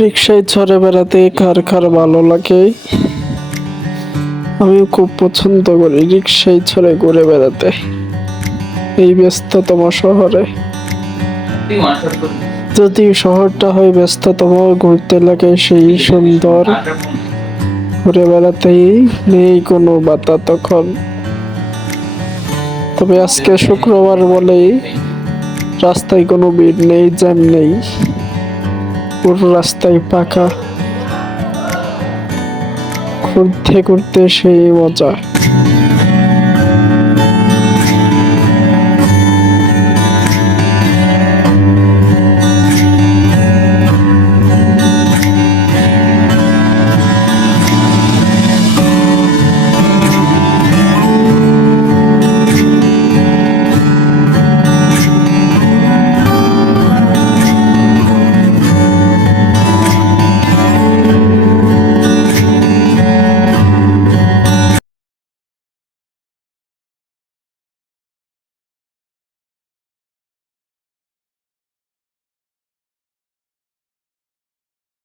রিক্সায় চড়ে বেড়াতে কার কার ভালো লাগে? আমিও খুব পছন্দ করি রিক্সায় চড়ে ঘুরে বেড়াতে এই ব্যস্ততম শহরে। যদিও শহরটা হয় ব্যস্ততম, ঘুরতে লাগে সেই সুন্দর, ঘুরে বেড়াতেই নেই কোনো বাধা তখন। তবে আজকে শুক্রবার বলেই রাস্তায় কোনো ভিড় নেই, জ্যাম নেই, পুরো রাস্তায় ফাঁকা। ঘুরতে ঘুরতে সেই মজা।